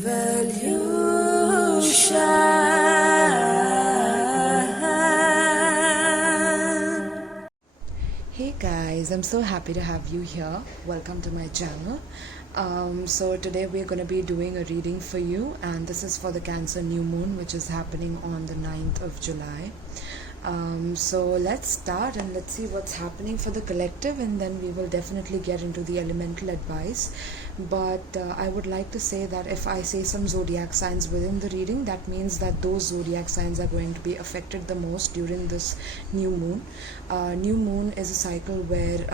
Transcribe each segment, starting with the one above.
Hey guys, I'm so happy to have you here. Welcome to my channel. So today we're going to be doing a reading for you, and this is for the Cancer new moon, which is happening on the 9th of July. So let's start and let's see what's happening for the collective, and then we will definitely get into the elemental advice. But I would like to say that if I say some zodiac signs within the reading, that means that those zodiac signs are going to be affected the most during this new moon. New moon is a cycle where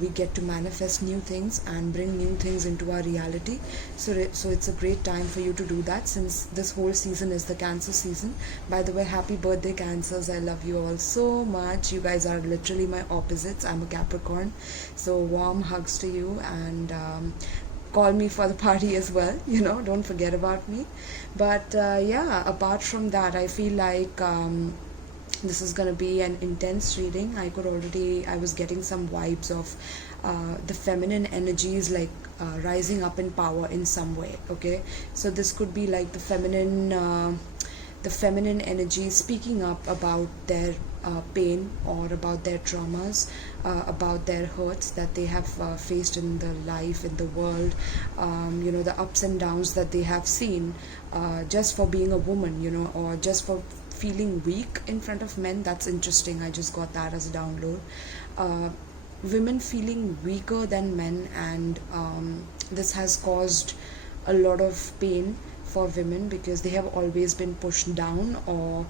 we get to manifest new things and bring new things into our reality. So it's a great time for you to do that, since this whole season is the Cancer season. By the way, happy birthday, Cancers. I love you all so much. You guys are literally my opposites. I'm a Capricorn, so warm hugs to you, and call me for the party as well, don't forget about me. But yeah, apart from that, I feel like this is going to be an intense reading. I was getting some vibes of the feminine energies, like rising up in power in some way. Okay, so this could be like the feminine energy speaking up about their pain, or about their traumas, about their hurts that they have faced in the life, in the world, the ups and downs that they have seen, just for being a woman, or just for feeling weak in front of men. That's interesting. I just got that as a download. Women feeling weaker than men, and this has caused a lot of pain for women because they have always been pushed down, or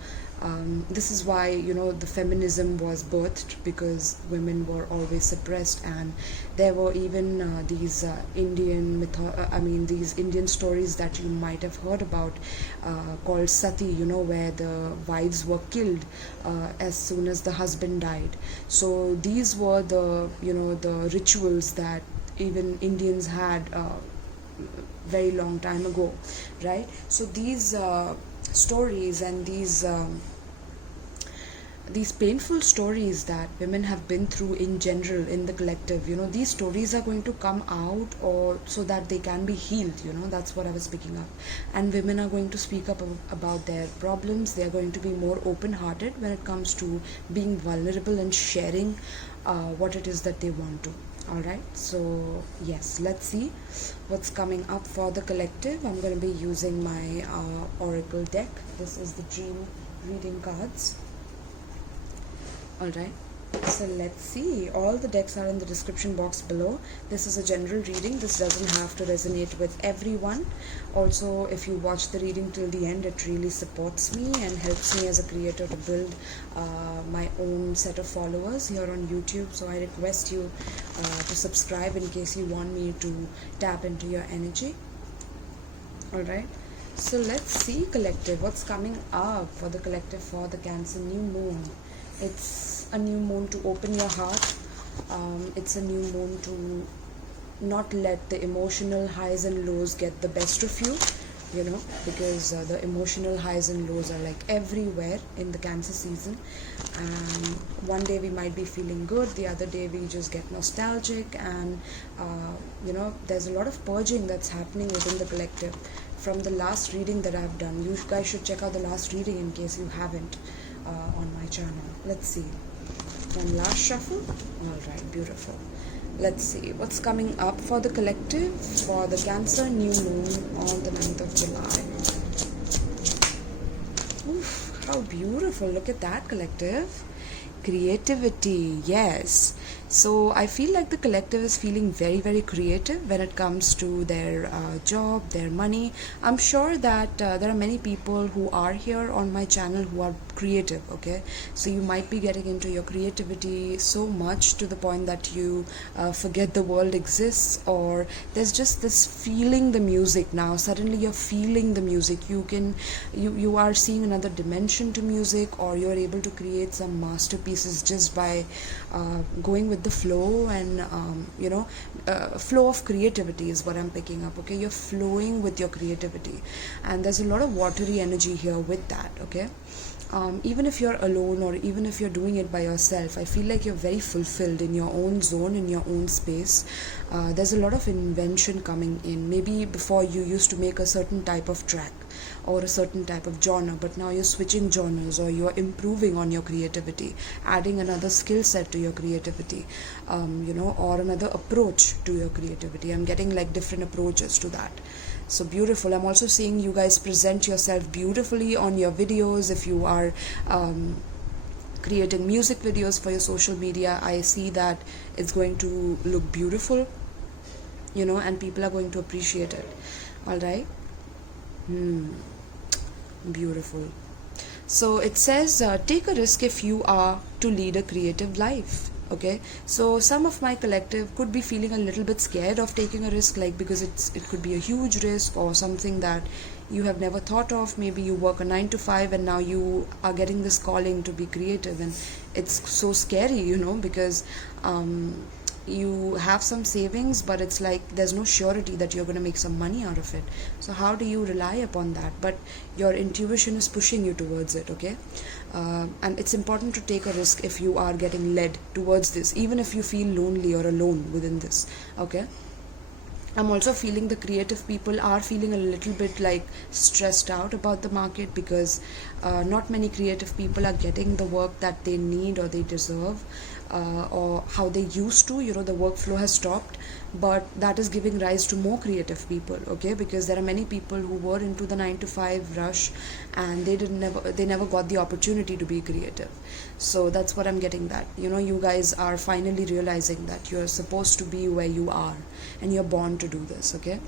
this is why the feminism was birthed, because women were always suppressed. And there were even these Indian stories that you might have heard about, called Sati, where the wives were killed as soon as the husband died. So these were the rituals that even Indians had very long time ago, right? So these stories and these painful stories that women have been through in general in the collective, these stories are going to come out, or so that they can be healed. That's what I was picking up. And women are going to speak up about their problems. They are going to be more open-hearted when it comes to being vulnerable and sharing what it is that they want to. Alright, so yes, let's see what's coming up for the collective. I'm going to be using my oracle deck. This is the dream reading cards. Alright, so let's see. All the decks are in the description box below. This is a general reading. This doesn't have to resonate with everyone. Also, if you watch the reading till the end, it really supports me and helps me as a creator to build my own set of followers here on YouTube. So I request you to subscribe in case you want me to tap into your energy. Alright, so let's see, collective, what's coming up for the collective for the Cancer new moon. It's a new moon to open your heart. It's a new moon to not let the emotional highs and lows get the best of you, because the emotional highs and lows are like everywhere in the Cancer season. And one day we might be feeling good, the other day we just get nostalgic, and there's a lot of purging that's happening within the collective from the last reading that I've done. You guys should check out the last reading in case you haven't on my channel. Let's see. One last shuffle. Alright, beautiful. Let's see what's coming up for the collective for the Cancer new moon on the 9th of July. Oof, how beautiful. Look at that, collective. Creativity, yes. So I feel like the collective is feeling very, very creative when it comes to their job, their money. I'm sure that there are many people who are here on my channel who are creative, okay? So you might be getting into your creativity so much to the point that you forget the world exists, or there's just this feeling the music now. Suddenly you're feeling the music. You are seeing another dimension to music, or you're able to create some masterpieces just by going with the flow. And flow of creativity is what I'm picking up. Okay, you're flowing with your creativity, and there's a lot of watery energy here with that. Okay, even if you're alone or even if you're doing it by yourself, I feel like you're very fulfilled in your own zone, in your own space. There's a lot of invention coming in. Maybe before you used to make a certain type of track or a certain type of genre, but now you're switching genres, or you're improving on your creativity, adding another skill set to your creativity, or another approach to your creativity. I'm getting like different approaches to that. So beautiful. I'm also seeing you guys present yourself beautifully on your videos. If you are creating music videos for your social media, I see that it's going to look beautiful, and people are going to appreciate it. All right. Beautiful. So it says, take a risk if you are to lead a creative life. Okay, so some of my collective could be feeling a little bit scared of taking a risk, like because it could be a huge risk or something that you have never thought of. Maybe you work a 9 to 5 and now you are getting this calling to be creative, and it's so scary, because you have some savings, but it's like there's no surety that you're going to make some money out of it. So how do you rely upon that? But your intuition is pushing you towards it. Okay, and it's important to take a risk if you are getting led towards this, even if you feel lonely or alone within this. Okay, I'm also feeling the creative people are feeling a little bit like stressed out about the market, because not many creative people are getting the work that they need or they deserve, or how they used to. The workflow has stopped, but that is giving rise to more creative people. Okay, because there are many people who were into the 9 to 5 rush and they never got the opportunity to be creative. So that's what I'm getting, that you guys are finally realizing that you're supposed to be where you are and you're born to do this. Okay,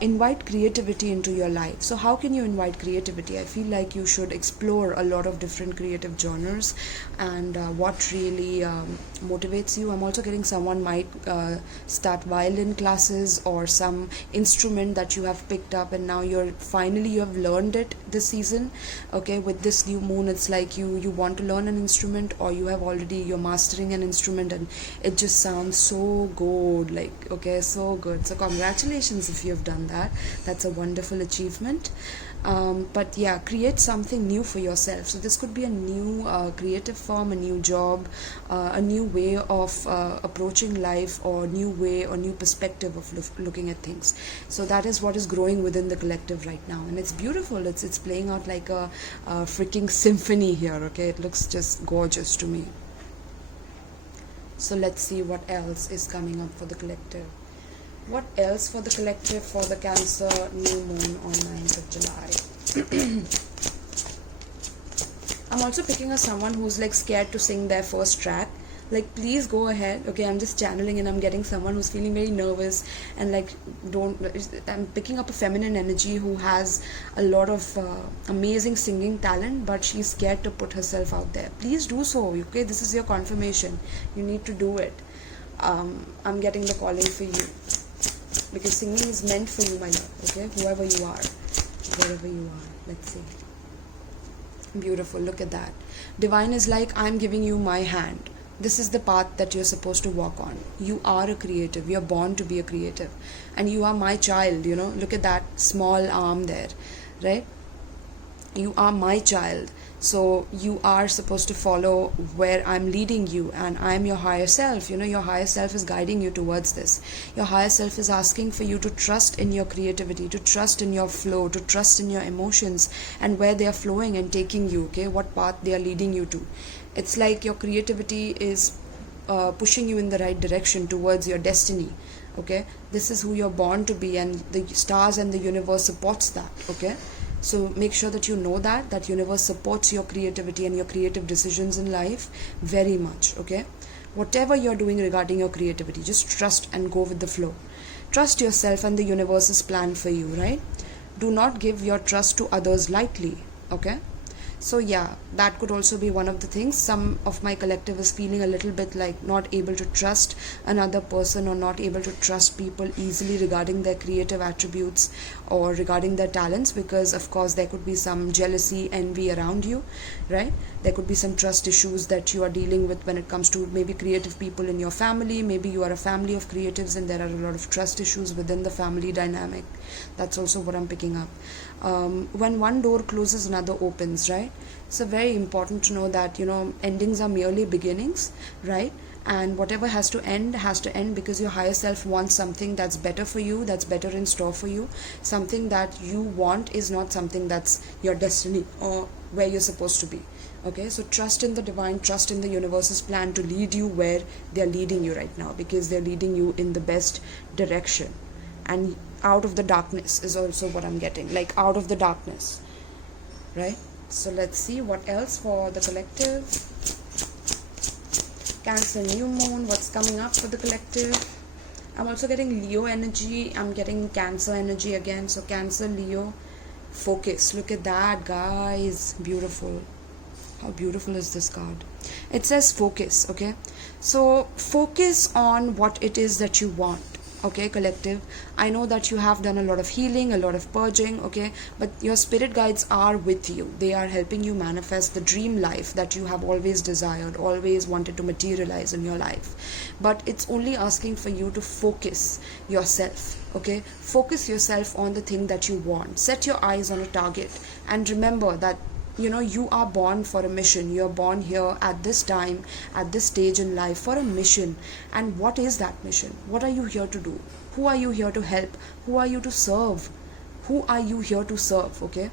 invite creativity into your life. So how can you invite creativity? I feel like you should explore a lot of different creative genres and what really motivates you. I'm also getting someone might start violin classes or some instrument that you have picked up, and now you have learned it this season. Okay, with this new moon, it's like you want to learn an instrument, or you're mastering an instrument, and it just sounds so good, like, okay, so good. So congratulations if you have done that. That's a wonderful achievement. But yeah, create something new for yourself. So this could be a new creative form, a new job, a new way of approaching life, or new way or new perspective of looking at things. So that is what is growing within the collective right now, and it's beautiful. It's playing out like a freaking symphony here. Okay, it looks just gorgeous to me. So let's see what else is coming up for the collective. What else for the collective for the Cancer new moon on 9th of July? I'm also picking up someone who's like scared to sing their first track. Like, please go ahead. Okay, I'm just channeling, and I'm getting someone who's feeling very nervous and like I'm picking up a feminine energy who has a lot of amazing singing talent, but she's scared to put herself out there. Please do so. Okay, this is your confirmation. You need to do it. I'm getting the calling for you, because singing is meant for you, my love. Okay, whoever you are, wherever you are. Let's see. Beautiful. Look at that. Divine is like, I'm giving you my hand. This is the path that you're supposed to walk on. You are a creative. You're born to be a creative, and you are my child. Look at that small arm there, right? You are my child. So you are supposed to follow where I'm leading you, and I'm your higher self. Your higher self is guiding you towards this. Your higher self is asking for you to trust in your creativity, to trust in your flow, to trust in your emotions and where they are flowing and taking you. Okay, what path they are leading you to. It's like your creativity is pushing you in the right direction towards your destiny. Okay, this is who you're born to be, and the stars and the universe supports that. Okay, so make sure that you know that universe supports your creativity and your creative decisions in life very much. Okay, whatever you're doing regarding your creativity, just trust and go with the flow. Trust yourself and the universe's plan for you, right? Do not give your trust to others lightly. Okay, so yeah, that could also be one of the things. Some of my collective is feeling a little bit like not able to trust another person, or not able to trust people easily regarding their creative attributes or regarding their talents, because of course there could be some jealousy, envy around you, right? There could be some trust issues that you are dealing with when it comes to maybe creative people in your family. Maybe you are a family of creatives and there are a lot of trust issues within the family dynamic. That's also what I'm picking up. When one door closes, another opens, right? So very important to know that, endings are merely beginnings, right? And whatever has to end because your higher self wants something that's better for you, that's better in store for you. Something that you want is not something that's your destiny or where you're supposed to be. Okay, so trust in the divine, trust in the universe's plan to lead you where they're leading you right now, because they're leading you in the best direction. And out of the darkness is also what I'm getting, like out of the darkness, right? So let's see what else for the collective. Cancer new moon, what's coming up for the collective? I'm also getting Leo energy, I'm getting Cancer energy again. So Cancer, Leo, focus. Look at that, guys. Beautiful. How beautiful is this card? It says focus. Okay, so focus on what it is that you want. Okay, collective, I know that you have done a lot of healing, a lot of purging, okay, but your spirit guides are with you. They are helping you manifest the dream life that you have always desired, always wanted to materialize in your life. But it's only asking for you to focus yourself. Okay, focus yourself on the thing that you want. Set your eyes on a target, and remember that you are born for a mission. You're born here at this time, at this stage in life, for a mission. And what is that mission? What are you here to do? Who are you here to help? Who are you to serve? Who are you here to serve? Okay,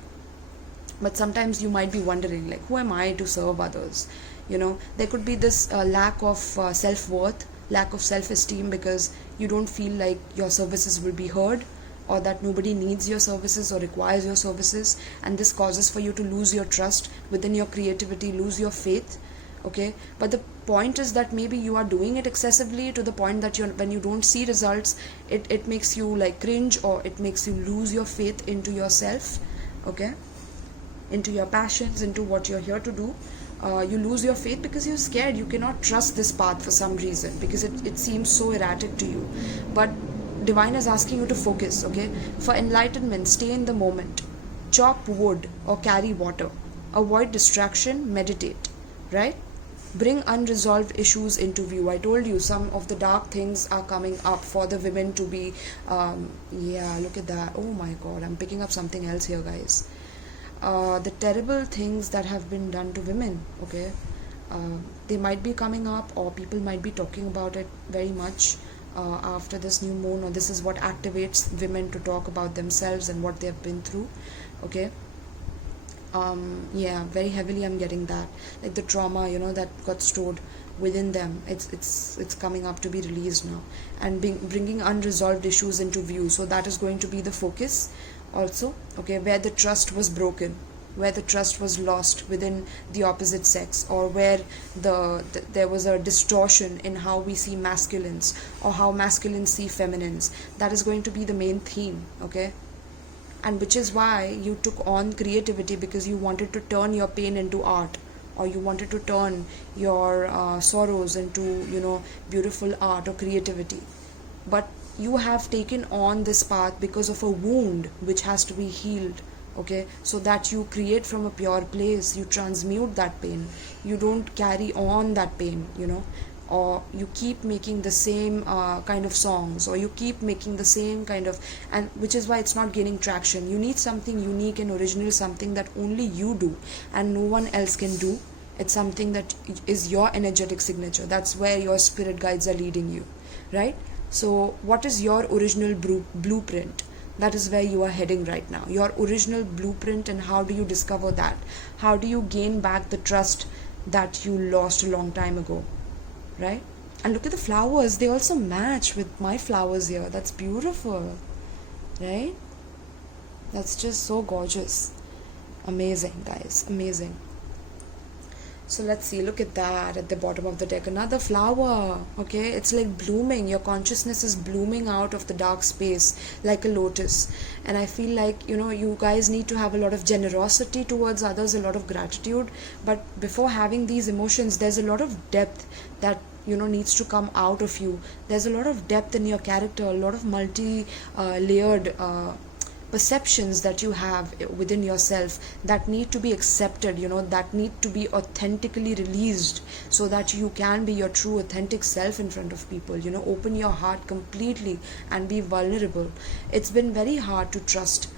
but sometimes you might be wondering, like, who am I to serve others? There could be this lack of self-worth, lack of self-esteem, because you don't feel like your services will be heard, or that nobody needs your services or requires your services, and this causes for you to lose your trust within your creativity, lose your faith. Okay, but the point is that maybe you are doing it excessively to the point that when you don't see results, it makes you like cringe, or it makes you lose your faith into yourself. Okay, into your passions, into what you're here to do. You lose your faith because you're scared. You cannot trust this path for some reason, because it seems so erratic to you. But divine is asking you to focus. Okay, for enlightenment, stay in the moment, chop wood or carry water, avoid distraction, meditate, right? Bring unresolved issues into view. I told you some of the dark things are coming up for the women to be yeah, look at that. Oh my god, I'm picking up something else here, guys. The terrible things that have been done to women. Okay, they might be coming up, or people might be talking about it very much after this new moon, or this is what activates women to talk about themselves and what they have been through. Okay, yeah, very heavily I'm getting that, like the trauma that got stored within them. It's coming up to be released now, and bringing unresolved issues into view. So that is going to be the focus also. Okay, where the trust was broken, where the trust was lost within the opposite sex, or where there was a distortion in how we see masculines, or how masculines see feminines. That is going to be the main theme. Okay, and which is why you took on creativity, because you wanted to turn your pain into art, or you wanted to turn your sorrows into beautiful art or creativity. But you have taken on this path because of a wound which has to be healed. Okay, so that you create from a pure place, you transmute that pain, you don't carry on that pain, or you keep making the same kind of songs, or you keep making the same kind of, and which is why it's not gaining traction. You need something unique and original, something that only you do and no one else can do. It's something that is your energetic signature. That's where your spirit guides are leading you, right? So what is your original blueprint? That is where you are heading right now, your original blueprint. And how do you discover that? How do you gain back the trust that you lost a long time ago, right? And look at the flowers, they also match with my flowers here. That's beautiful, right? That's just so gorgeous. Amazing, guys, amazing. So let's see, look at that at the bottom of the deck, another flower. Okay, it's like blooming. Your consciousness is blooming out of the dark space like a lotus. And I feel like you guys need to have a lot of generosity towards others, a lot of gratitude. But before having these emotions, there's a lot of depth that needs to come out of you. There's a lot of depth in your character, a lot of multi layered perceptions that you have within yourself that need to be accepted, that need to be authentically released, so that you can be your true authentic self in front of people. Open your heart completely and be vulnerable. It's been very hard to trust,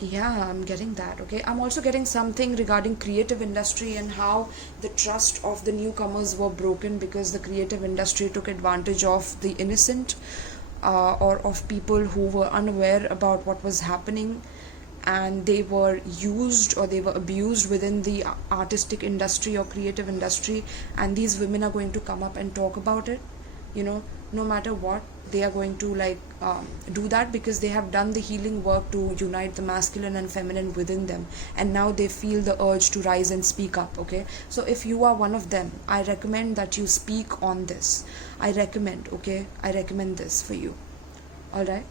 Yeah, I'm getting that. Okay, I'm also getting something regarding creative industry and how the trust of the newcomers were broken because the creative industry took advantage of the innocent, or of people who were unaware about what was happening, and they were used or they were abused within the artistic industry or creative industry. And these women are going to come up and talk about it, you know, no matter what. They are going to like do that because they have done the healing work to unite the masculine and feminine within them, and now they feel the urge to rise and speak up. Okay, so if you are one of them, I recommend that you speak on this. I recommend, okay, I recommend this for you. All right.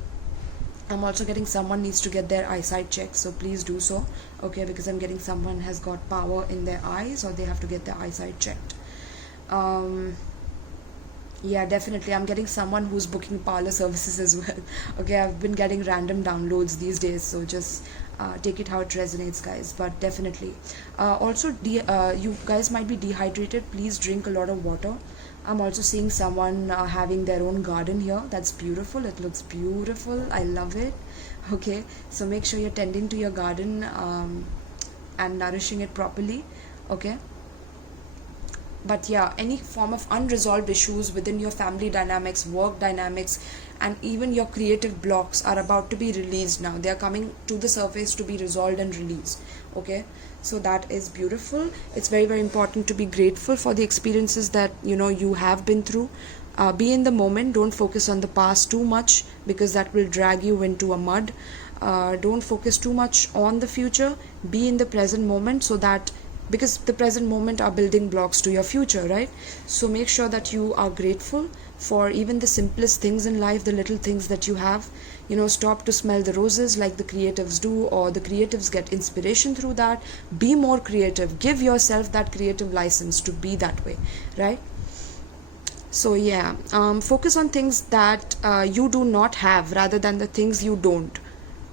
I'm also getting someone needs to get their eyesight checked, so please do so. Okay, because I'm getting someone has got power in their eyes or they have to get their eyesight checked. um yeah, definitely. I'm getting someone who's booking parlor services as well. Okay, I've been getting random downloads these days, so just take it how it resonates, guys. But definitely, also, you guys might be dehydrated. Please drink a lot of water. I'm also seeing someone having their own garden here. That's beautiful. It looks beautiful. I love it. Okay, so make sure you're tending to your garden and nourishing it properly. Okay, but yeah, any form of unresolved issues within your family dynamics, work dynamics, and even your creative blocks are about to be released now. They are coming to the surface to be resolved and released. Okay, so that is beautiful. It's very, very important to be grateful for the experiences that you have been through. Be in the moment. Don't focus on the past too much because that will drag you into a mud. Don't focus too much on the future. Be in the present moment, so that because the present moment are building blocks to your future, right? So make sure that you are grateful for even the simplest things in life, the little things that you have. Stop to smell the roses like the creatives do, or the creatives get inspiration through that. Be more creative. Give yourself that creative license to be that way, right? So yeah, focus on things that you do not have rather than the things you don't.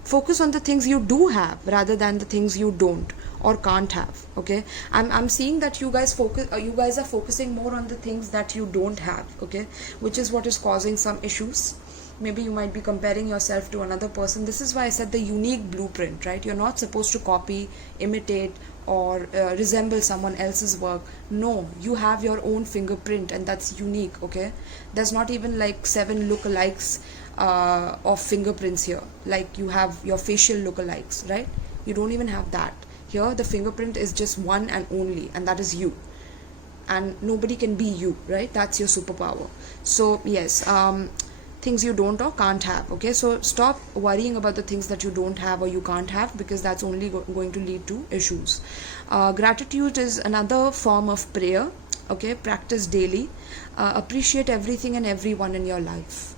Focus on the things you do have rather than the things you don't or can't have. Okay, I'm seeing that you guys are focusing more on the things that you don't have. Okay, which is what is causing some issues. Maybe you might be comparing yourself to another person. This is why I said the unique blueprint, right? You're not supposed to copy, imitate, or resemble someone else's work. No, you have your own fingerprint, and that's unique. Okay, there's not even like 7 lookalikes of fingerprints here, like you have your facial lookalikes, right? You don't even have that. Here the fingerprint is just one and only, and that is you, and nobody can be you, right? That's your superpower. So yes, things you don't or can't have. Okay, so stop worrying about the things that you don't have or you can't have, because that's only going to lead to issues. Gratitude is another form of prayer. Okay, practice daily. Appreciate everything and everyone in your life.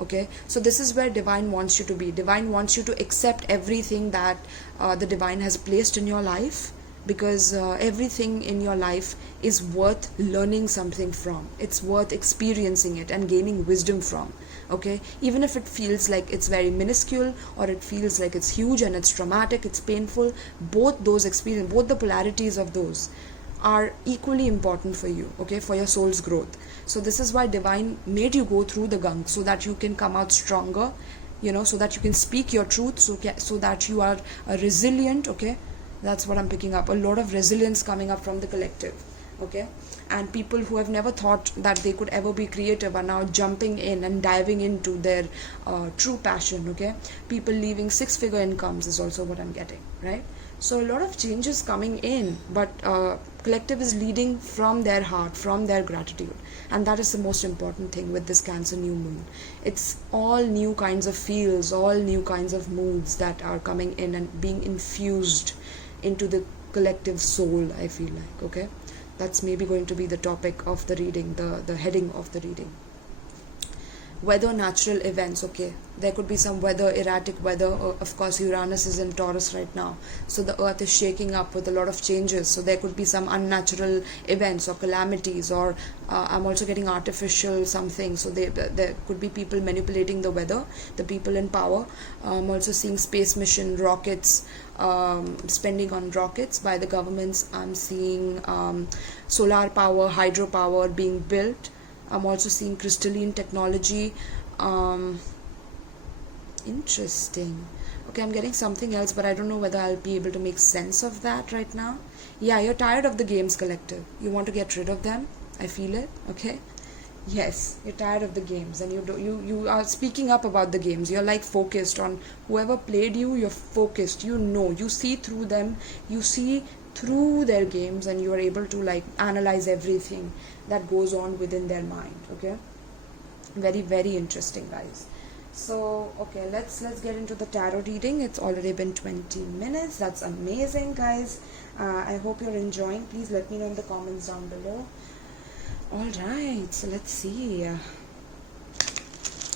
Okay, so this is where divine wants you to be. Divine wants you to accept everything that the divine has placed in your life, because everything in your life is worth learning something from. It's worth experiencing it and gaining wisdom from. Okay, even if it feels like it's very minuscule, or it feels like it's huge and it's traumatic, it's painful, both those experiences, both the polarities of those are equally important for you, okay, for your soul's growth. So this is why divine made you go through the gunk, so that you can come out stronger, so that you can speak your truth, so that you are resilient. Okay, that's what I'm picking up. A lot of resilience coming up from the collective. Okay, and people who have never thought that they could ever be creative are now jumping in and diving into their true passion. Okay, people leaving 6-figure incomes is also what I'm getting, right? So a lot of changes coming in, but collective is leading from their heart, from their gratitude, and that is the most important thing with this Cancer new moon. It's all new kinds of feels, all new kinds of moods that are coming in and being infused into the collective soul, I feel like. Okay, that's maybe going to be the topic of the reading, the heading of the reading. Weather, natural events. Okay, there could be some weather, erratic weather. Of course, Uranus is in Taurus right now, so the earth is shaking up with a lot of changes. So there could be some unnatural events or calamities, or I'm also getting artificial something. So there could be people manipulating the weather, the people in power. I'm also seeing space mission, rockets, spending on rockets by the governments. I'm seeing solar power, hydropower being built. I'm also seeing crystalline technology. Interesting. Okay, I'm getting something else, but I don't know whether I'll be able to make sense of that right now. Yeah, you're tired of the games collective. You want to get rid of them. I feel it. Okay. Yes, you're tired of the games, and you are speaking up about the games. You're like focused on whoever played you. You're focused. You know, you see through them. You see through their games, and you are able to like analyze everything that goes on within their mind. Okay, very interesting, guys. So okay, let's get into the tarot reading. It's already been 20 minutes. That's amazing, guys. I hope you're enjoying. Please let me know in the comments down below. Alright, so let's see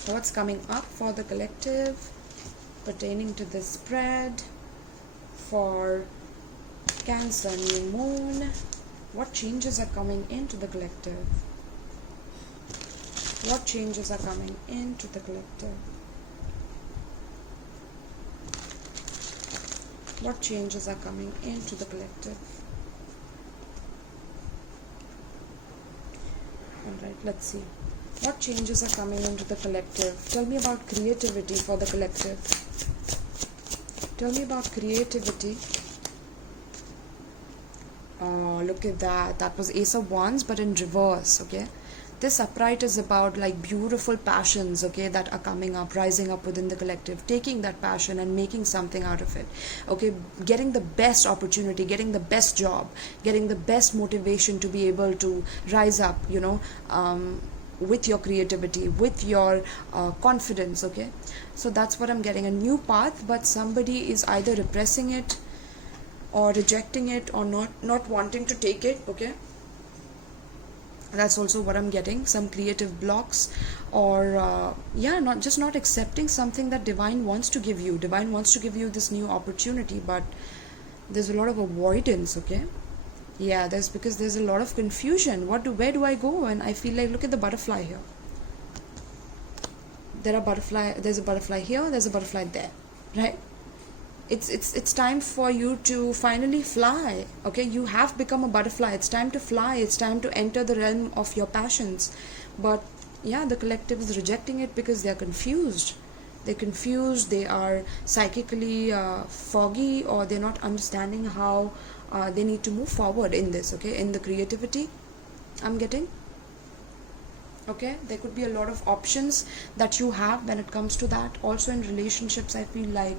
what's coming up for the collective pertaining to this spread for Cancer new moon. What changes are coming into the collective? What changes are coming into the collective? What changes are coming into the collective? Alright, let's see. What changes are coming into the collective? Tell me about creativity for the collective. Tell me about creativity. Oh, look at that. That was Ace of Wands, but in reverse, okay? This upright is about like beautiful passions, okay, that are coming up, rising up within the collective, taking that passion and making something out of it, okay, getting the best opportunity, getting the best job, getting the best motivation to be able to rise up, you know, with your creativity, with your confidence, okay. So that's what I'm getting, a new path, but somebody is either repressing it or rejecting it or not wanting to take it, okay. That's also what I'm getting, some creative blocks, or yeah, not accepting something that divine wants to give you. Divine wants to give you this new opportunity, but there's a lot of avoidance, okay. Yeah, because there's a lot of confusion. Where do I go? And I feel like, look at the butterfly here. There's a butterfly here, there's a butterfly there, right? It's time for you to finally fly, okay. You have become a butterfly. It's time to fly. It's time to enter the realm of your passions. But yeah, the collective is rejecting it because they're confused. They are psychically foggy, or they're not understanding how they need to move forward in this, okay, in the creativity I'm getting. Okay, there could be a lot of options that you have when it comes to that. Also in relationships, I feel like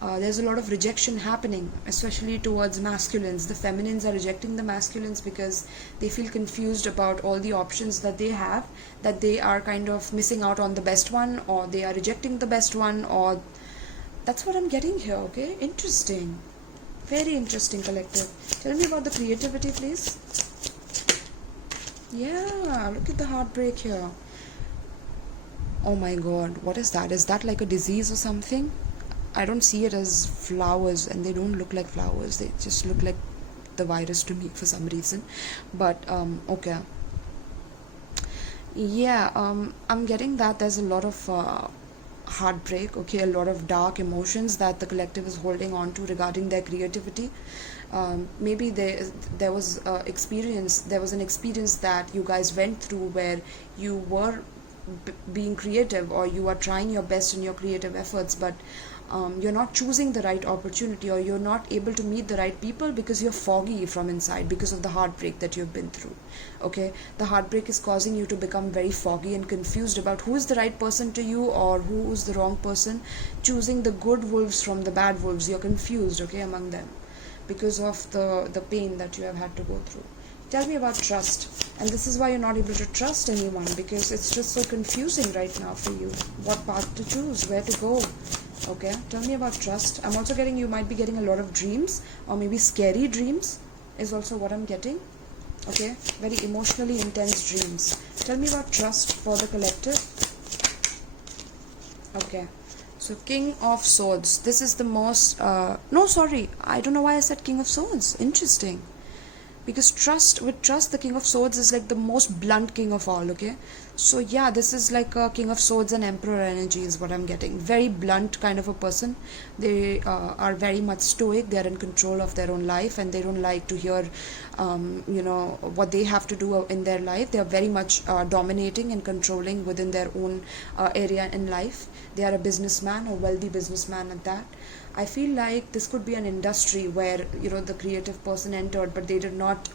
there's a lot of rejection happening, especially towards masculines. The feminines are rejecting the masculines because they feel confused about all the options that they have, that they are kind of missing out on the best one, or they are rejecting the best one, or that's what I'm getting here, okay. Interesting, very interesting, collective. Tell me about the creativity, please. Yeah, look at the heartbreak here. Oh my god, what is that? Is that like a disease or something? I don't see it as flowers, and they don't look like flowers. They just look like the virus to me for some reason. But okay. Yeah, I'm getting that there's a lot of heartbreak, okay, a lot of dark emotions that the collective is holding on to regarding their creativity. Maybe there was an experience that you guys went through where you were being creative, or you are trying your best in your creative efforts, but you're not choosing the right opportunity, or you're not able to meet the right people because you're foggy from inside because of the heartbreak that you've been through, okay. The heartbreak is causing you to become very foggy and confused about who is the right person to you or who is the wrong person, choosing the good wolves from the bad wolves. You're confused, okay, among them because of the pain that you have had to go through. Tell me about trust. And this is why you're not able to trust anyone, because it's just so confusing right now for you. What path to choose, where to go. Okay, tell me about trust. I'm also getting, you might be getting a lot of dreams, or maybe scary dreams is also what I'm getting. Okay, very emotionally intense dreams. Tell me about trust for the collective. Okay, so King of Swords. This is the most, no, sorry, I don't know why I said King of Swords. Interesting. because with trust, the King of Swords is like the most blunt king of all. Okay, so yeah, this is like a King of Swords and Emperor energy is what I'm getting. Very blunt kind of a person. They are very much stoic. They are in control of their own life, and they don't like to hear what they have to do in their life. They are very much dominating and controlling within their own area in life. They are a businessman, a wealthy businessman at that. I feel like this could be an industry where the creative person entered, but they did not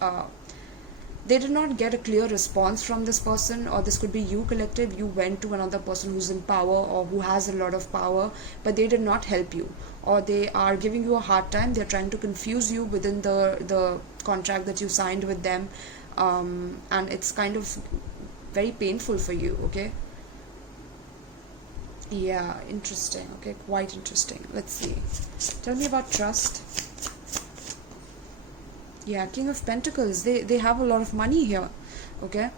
get a clear response from this person. Or this could be you, collective. You went to another person who's in power or who has a lot of power, but they did not help you, or they are giving you a hard time. They're trying to confuse you within the contract that you signed with them, and it's kind of very painful for you. Okay, yeah, interesting. Okay, quite interesting. Let's see, tell me about trust. Yeah, King of Pentacles, they have a lot of money here. Okay,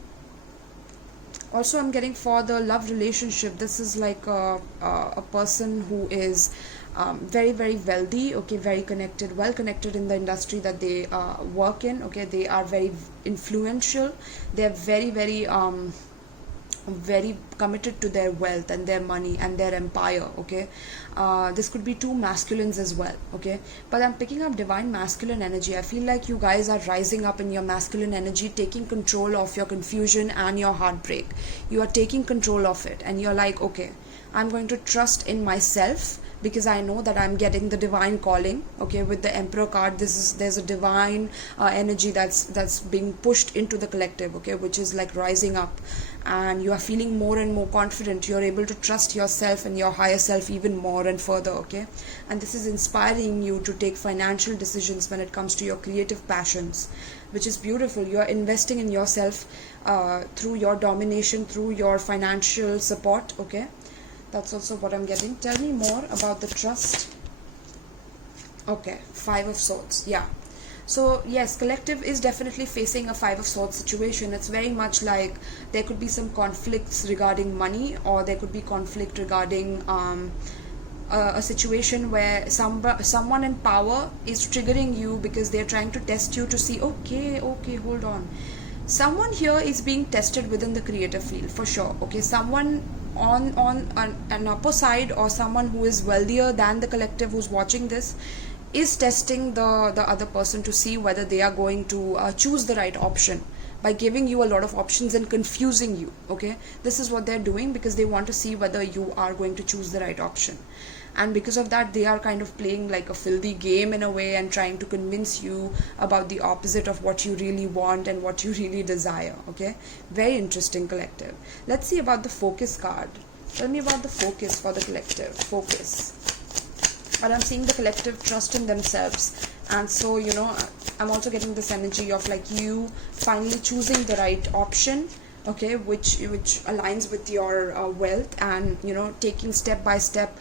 also I'm getting for the love relationship, this is like a person who is very very wealthy. Okay, very connected, well connected in the industry that they work in. Okay, they are very influential. They are very committed to their wealth and their money and their empire. Okay, this could be two masculines as well. Okay, but I'm picking up divine masculine energy. I feel like you guys are rising up in your masculine energy, taking control of your confusion and your heartbreak. You are taking control of it, and you're like, okay, I'm going to trust in myself, because I know that I'm getting the divine calling. Okay, with the Emperor card, there's a divine energy that's being pushed into the collective. Okay, which is like rising up, and you are feeling more and more confident. You're able to trust yourself and your higher self even more and further. Okay, and this is inspiring you to take financial decisions when it comes to your creative passions, which is beautiful. You're investing in yourself through your domination, through your financial support. Okay, that's also what I'm getting. Tell me more about the trust. Okay, Five of Swords. Yeah. So yes, collective is definitely facing a Five of Swords situation. It's very much like there could be some conflicts regarding money, or there could be conflict regarding a situation where someone in power is triggering you because they're trying to test you to see, okay, hold on. Someone here is being tested within the creative field for sure. Okay, someone on an upper side, or someone who is wealthier than the collective who's watching this, is testing the other person to see whether they are going to choose the right option by giving you a lot of options and confusing you. Okay, this is what they're doing because they want to see whether you are going to choose the right option, and because of that they are kind of playing like a filthy game in a way and trying to convince you about the opposite of what you really want and what you really desire. Okay, very interesting, collective. Let's see about the focus card. Tell me about the focus for the collective. Focus. But I'm seeing the collective trust in themselves, and so I'm also getting this energy of like you finally choosing the right option. Okay, which aligns with your wealth, and taking step by step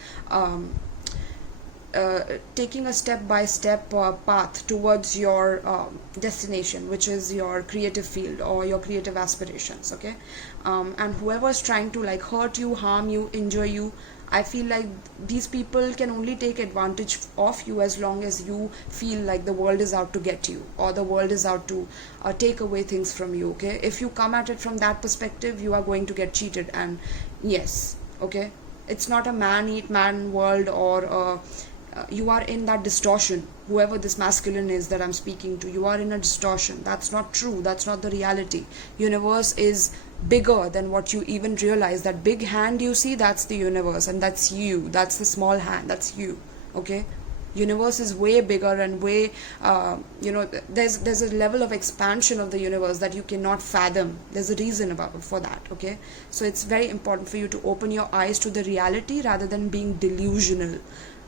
taking a step-by-step path towards your destination, which is your creative field or your creative aspirations. Okay, and whoever is trying to like hurt you, harm you, injure you, I feel like these people can only take advantage of you as long as you feel like the world is out to get you, or the world is out to take away things from you. Okay, if you come at it from that perspective, you are going to get cheated. And yes, okay, it's not a man eat man world, or you are in that distortion. Whoever this masculine is that I'm speaking to, you are in a distortion. That's not true. That's not the reality. Universe is bigger than what you even realize. That big hand you see, that's the universe, and that's you. That's the small hand, that's you. Okay, universe is way bigger and way there's a level of expansion of the universe that you cannot fathom. There's a reason for that. Okay, so it's very important for you to open your eyes to the reality rather than being delusional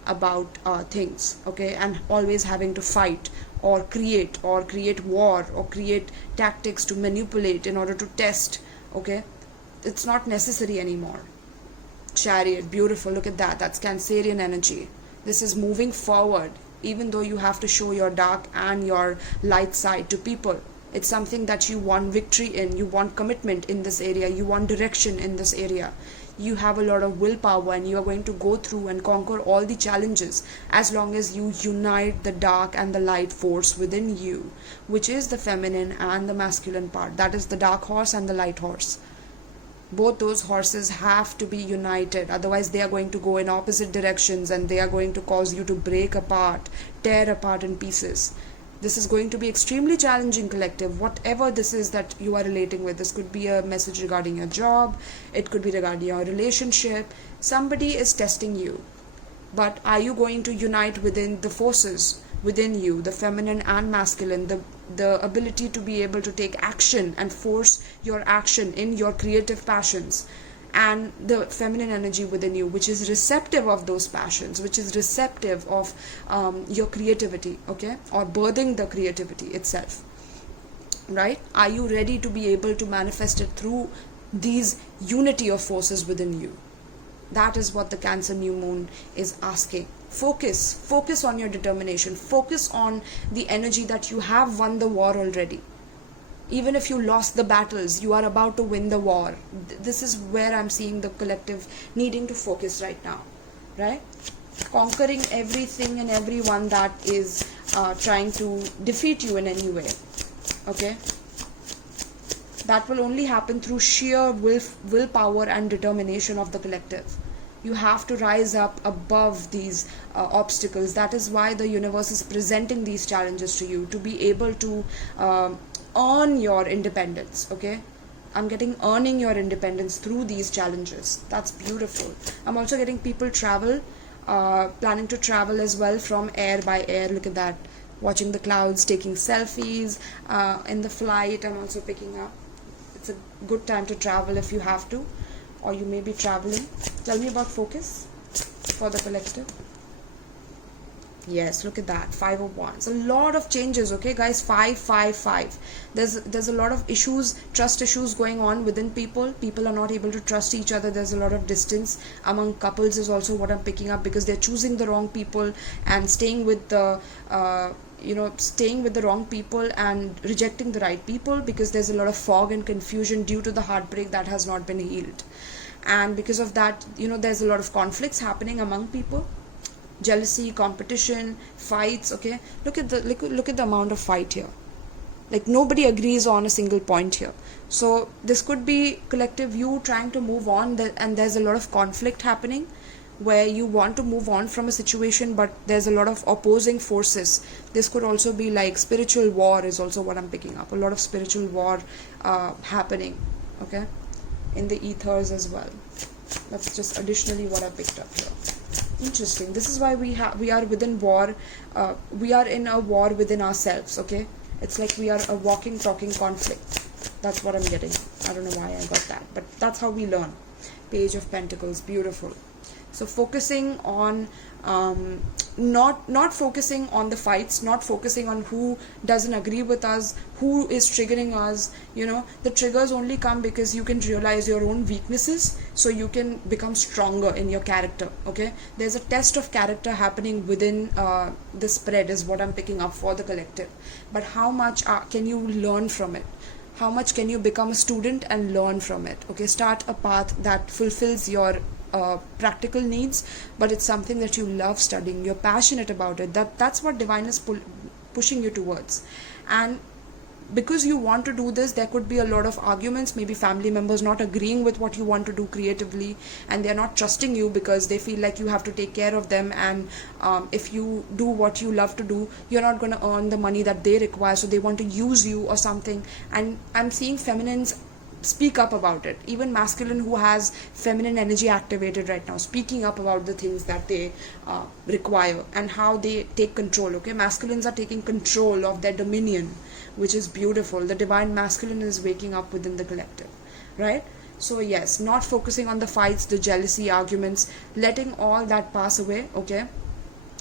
about things. Okay, and always having to fight or create war or create tactics to manipulate in order to test. Okay, it's not necessary anymore. Chariot, beautiful. Look at that. That's Cancerian energy. This is moving forward, even though you have to show your dark and your light side to people. It's something that you want victory in. You want commitment in this area. You want direction in this area. you have a lot of willpower, and you are going to go through and conquer all the challenges as long as you unite the dark and the light force within you, which is the feminine and the masculine part. That is the dark horse and the light horse. Both those horses have to be united, otherwise they are going to go in opposite directions and they are going to cause you to break apart, tear apart in pieces. This is going to be extremely challenging, collective. Whatever this is that you are relating with, this could be a message regarding your job, it could be regarding your relationship. Somebody is testing you, but are you going to unite within the forces within you, the feminine and masculine, the ability to be able to take action and force your action in your creative passions, and the feminine energy within you, which is receptive of those passions, which is receptive of your creativity, okay, or birthing the creativity itself, right? Are you ready to be able to manifest it through these unity of forces within you? That is what the Cancer new moon is asking. Focus on your determination. Focus on the energy that you have won the war already. Even if you lost the battles, you are about to win the war. This is where I'm seeing the collective needing to focus right now, right? Conquering everything and everyone that is trying to defeat you in any way, okay? That will only happen through sheer willpower and determination of the collective. You have to rise up above these obstacles. That is why the universe is presenting these challenges to you, to be able to earn your independence, okay? I'm getting earning your independence through these challenges. That's beautiful. I'm also getting people travel, planning to travel as well from air by air. Look at that. Watching the clouds, taking selfies in the flight. I'm also picking up. It's a good time to travel if you have to, or you may be traveling. Tell me about focus for the collective. Yes, look at that. 5 of Wands. A lot of changes, okay guys? 5, 5, 5. There's a lot of issues, trust issues going on within people. People are not able to trust each other. There's a lot of distance among couples is also what I'm picking up, because they're choosing the wrong people and staying with the staying with the wrong people and rejecting the right people, because there's a lot of fog and confusion due to the heartbreak that has not been healed. And because of that, there's a lot of conflicts happening among people. Jealousy, competition, fights, okay? Look at the amount of fight here. Like, nobody agrees on a single point here. So this could be collective, you trying to move on, and there's a lot of conflict happening where you want to move on from a situation, but there's a lot of opposing forces. This could also be like spiritual war is also what I'm picking up. A lot of spiritual war happening, okay, in the ethers as well. That's just additionally what I picked up here. Interesting. This is why we are within war. We are in a war within ourselves, okay? It's like we are a walking, talking conflict. That's what I'm getting. I don't know why I got that, but that's how we learn. Page of Pentacles, beautiful. So focusing on not focusing on the fights, not focusing on who doesn't agree with us, who is triggering us. The triggers only come because you can realize your own weaknesses, so you can become stronger in your character, okay? There's a test of character happening within the spread is what I'm picking up for the collective. But how much can you learn from it? How much can you become a student and learn from it? Okay, start a path that fulfills your practical needs, but it's something that you love studying, you're passionate about it. That's what divine is pushing you towards. And because you want to do this, there could be a lot of arguments, maybe family members not agreeing with what you want to do creatively, and they're not trusting you because they feel like you have to take care of them, and if you do what you love to do, you're not going to earn the money that they require, so they want to use you or something. And I'm seeing feminines speak up about it. Even masculine who has feminine energy activated right now, speaking up about the things that they require and how they take control, okay? Masculines are taking control of their dominion, which is beautiful. The divine masculine is waking up within the collective, right? So yes, not focusing on the fights, the jealousy, arguments, letting all that pass away, okay?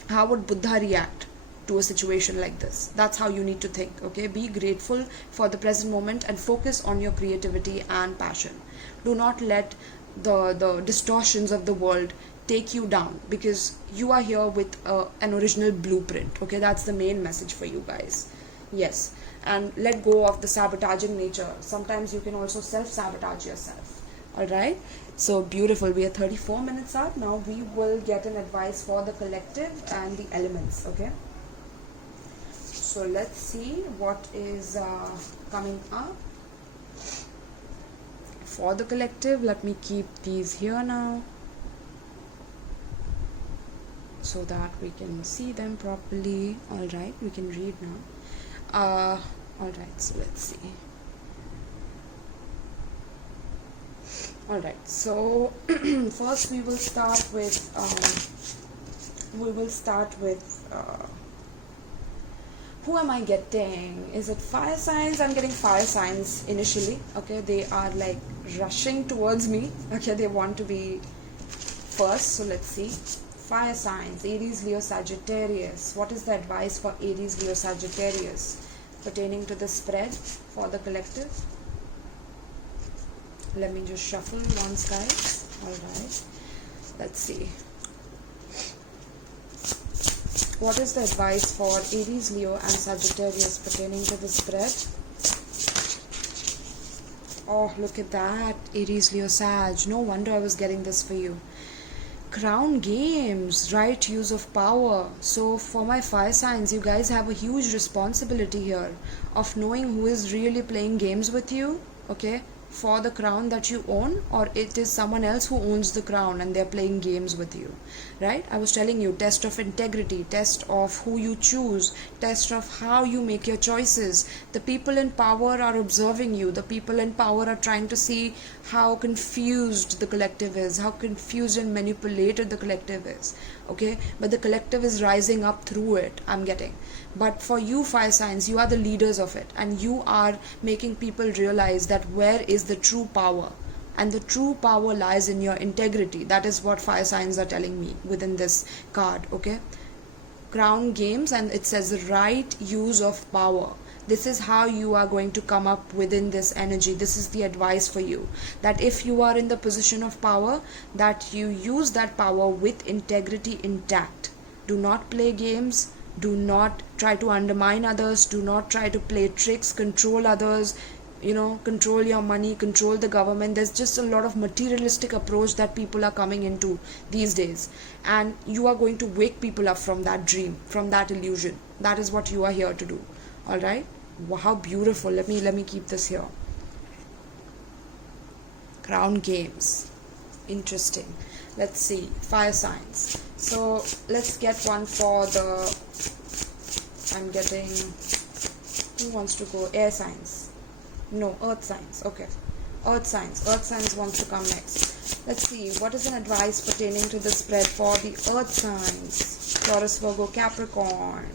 How would Buddha react to a situation like this? That's how you need to think, okay? Be grateful for the present moment and focus on your creativity and passion. Do not let the distortions of the world take you down, because you are here with an original blueprint, okay? That's the main message for you guys. Yes, and let go of the sabotaging nature. Sometimes you can also self-sabotage yourself. All right, so beautiful. We are 34 minutes out. Now we will get an advice for the collective and the elements. Okay, so let's see what is coming up for the collective. Let me keep these here now so that we can see them properly. All right, we can read now. All right, so let's see. All right, so first we will start with who am I getting? Is it fire signs? I'm getting fire signs initially. Okay, they are like rushing towards me. Okay, they want to be first. So let's see. Fire signs, Aries, Leo, Sagittarius. What is the advice for Aries, Leo, Sagittarius pertaining to the spread for the collective? Let me just shuffle once, guys. All right, let's see. What is the advice for Aries, Leo and Sagittarius pertaining to the spread? Oh, look at that. Aries, Leo, Sag. No wonder I was getting this for you. Crown games, right use of power. So for my fire signs, you guys have a huge responsibility here of knowing who is really playing games with you, okay, for the crown that you own, or it is someone else who owns the crown and they're playing games with you, right? I was telling you, test of integrity, test of who you choose, test of how you make your choices. The people in power are observing you. The people in power are trying to see how confused the collective is, how confused and manipulated the collective is, okay? But the collective is rising up through it, I'm getting. But for you fire signs, you are the leaders of it, and you are making people realize that where is the true power, and the true power lies in your integrity. That is what fire signs are telling me within this card, okay? Crown games, and it says right use of power. This is how you are going to come up within this energy. This is the advice for you, that if you are in the position of power, that you use that power with integrity intact. Do not play games. Do not try to undermine others. Do not try to play tricks, control others, control your money, control the government. There's just a lot of materialistic approach that people are coming into these days, and you are going to wake people up from that dream, from that illusion. That is what you are here to do. All right, wow, how beautiful. Let me keep this here. Crown games, interesting. Let's see, fire signs. So let's get one for the, I'm getting, who wants to go? Air signs. No, earth signs. Okay, earth signs. Earth signs wants to come next. Let's see, what is an advice pertaining to the spread for the earth signs? Taurus, Virgo, Capricorn.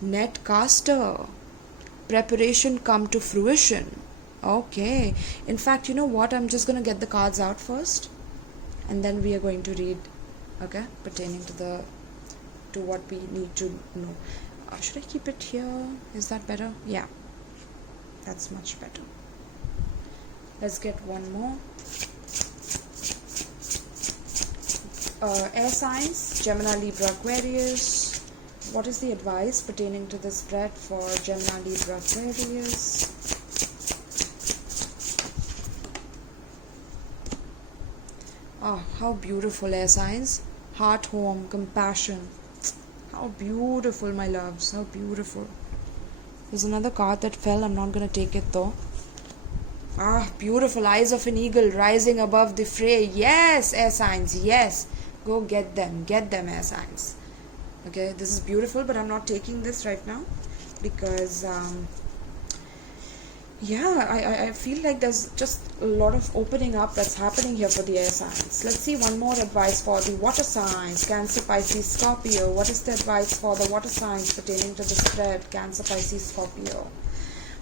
Net caster. Preparation come to fruition. Okay, in fact, you know what, I'm just going to get the cards out first, and then we are going to read, okay, pertaining to what we need to know. Should I keep it here? Is that better? Yeah, that's much better. Let's get one more. Air signs, Gemini, Libra, Aquarius. What is the advice pertaining to the spread for Gemini, Libra, Aquarius? Oh, how beautiful, air signs. Heart, home, compassion. How beautiful, my loves. How beautiful. There's another card that fell. I'm not going to take it though. Ah, beautiful. Eyes of an eagle rising above the fray. Yes, air signs. Yes. Go get them. Get them, air signs. Okay, this is beautiful, but I'm not taking this right now because I feel like there's just a lot of opening up that's happening here for the air signs. Let's see one more advice for the water signs. Cancer, Pisces, Scorpio. What is the advice for the water signs pertaining to the spread? Cancer, Pisces, Scorpio.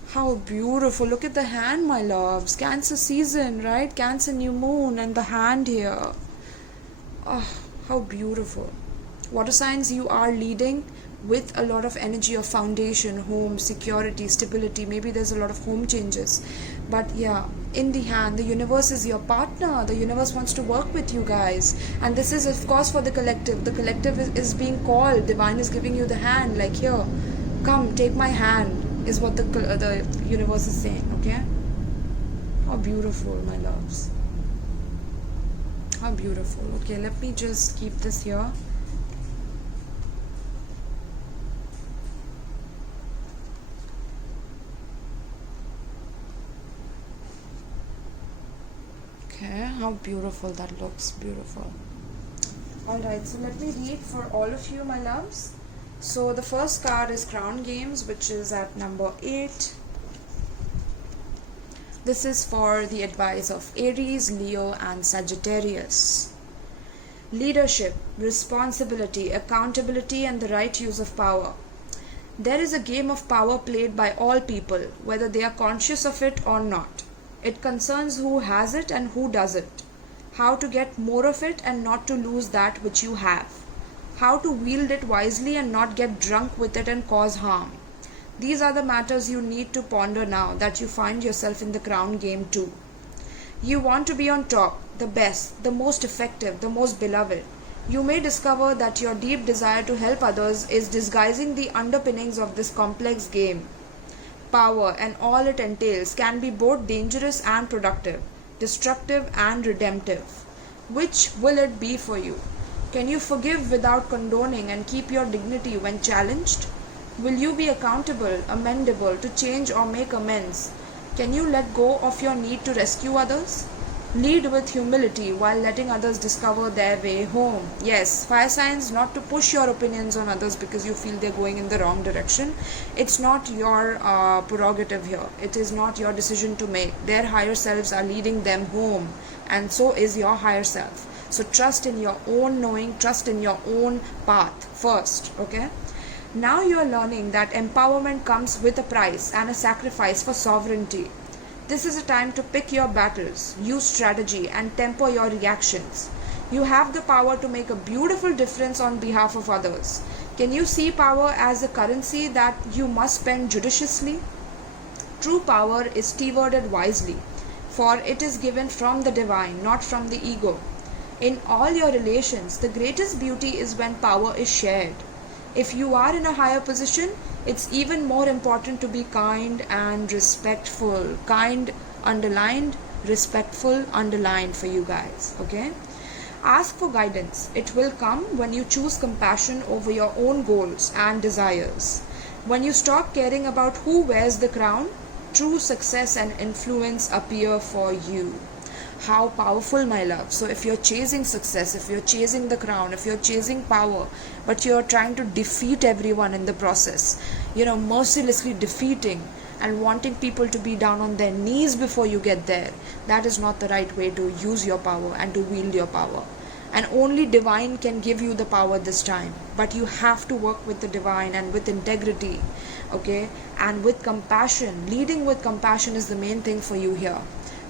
How beautiful. Look at the hand, my loves. Cancer season, right? Cancer new moon and the hand here. Oh, how beautiful. Water signs, you are leading with a lot of energy of foundation, home, security, stability. Maybe there's a lot of home changes. But yeah, in the hand, the universe is your partner. The universe wants to work with you guys. And this is, of course, for the collective. The collective is being called. Divine is giving you the hand. Like, here, come, take my hand, is what the universe is saying, okay? How beautiful, my loves. How beautiful. Okay, let me just keep this here. Okay, how beautiful that looks. Beautiful. Alright, so let me read for all of you, my loves. So the first card is Crown Games, which is at number 8. This is for the advice of Aries, Leo and Sagittarius. Leadership, responsibility, accountability and the right use of power. There is a game of power played by all people, whether they are conscious of it or not. It concerns who has it and who doesn't. How to get more of it and not to lose that which you have. How to wield it wisely and not get drunk with it and cause harm. These are the matters you need to ponder now that you find yourself in the crown game too. You want to be on top, the best, the most effective, the most beloved. You may discover that your deep desire to help others is disguising the underpinnings of this complex game. Power and all it entails can be both dangerous and productive, destructive and redemptive. Which will it be for you? Can you forgive without condoning and keep your dignity when challenged? Will you be accountable, amendable, to change or make amends? Can you let go of your need to rescue others? Lead with humility while letting others discover their way home. Yes, fire signs, not to push your opinions on others because you feel they're going in the wrong direction. It's not your prerogative here. It is not your decision to make. Their higher selves are leading them home, and so is your higher self. So trust in your own knowing, trust in your own path first, okay? Now you are learning that empowerment comes with a price and a sacrifice for sovereignty. This is a time to pick your battles, use strategy and temper your reactions. You have the power to make a beautiful difference on behalf of others. Can you see power as a currency that you must spend judiciously? True power is stewarded wisely, for it is given from the divine, not from the ego. In all your relations, the greatest beauty is when power is shared. If you are in a higher position, it's even more important to be kind and respectful. Kind underlined, respectful underlined for you guys, okay? Ask for guidance. It will come when you choose compassion over your own goals and desires. When you stop caring about who wears the crown, true success and influence appear for you. How powerful, my love. So if you're chasing success, if you're chasing the crown, if you're chasing power, but you're trying to defeat everyone in the process, mercilessly defeating and wanting people to be down on their knees before you get there, that is not the right way to use your power and to wield your power. And only divine can give you the power this time, but you have to work with the divine and with integrity, okay, and with compassion. Leading with compassion is the main thing for you here.